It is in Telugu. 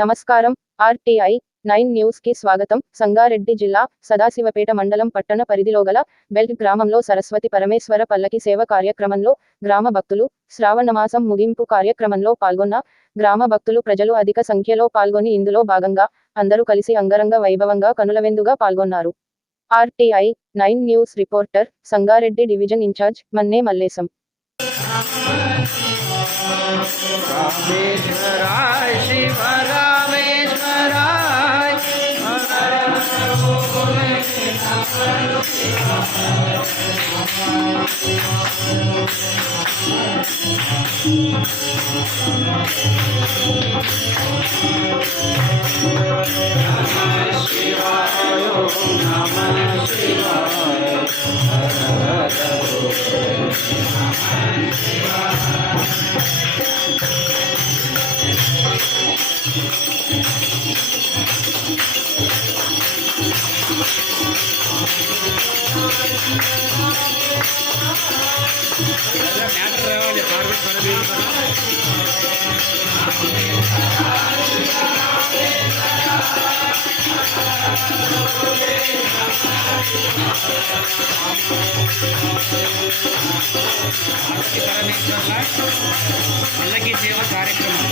నమస్కారం. ఆర్టీఐ 9 న్యూస్ కి స్వాగతం. సంగారెడ్డి జిల్లా సదాశివపేట మండలం పట్టణ పరిధిలో గల బెల్ట్ గ్రామంలో సరస్వతి పరమేశ్వర పల్లకి సేవ కార్యక్రమంలో గ్రామ భక్తులు శ్రావణమాసం ముగింపు కార్యక్రమంలో పాల్గొన్న గ్రామ భక్తులు ప్రజలు అధిక సంఖ్యలో పాల్గొని ఇందులో భాగంగా అందరూ కలిసి అంగరంగ వైభవంగా కనులవిందుగా పాల్గొన్నారు. RTI 9 news reporter Sangareddy division in charge Manne Mallesham. రామేశ్వరాయ శివ రామేశ్వరాయ పల్లకి సేవ కార్యక్రమం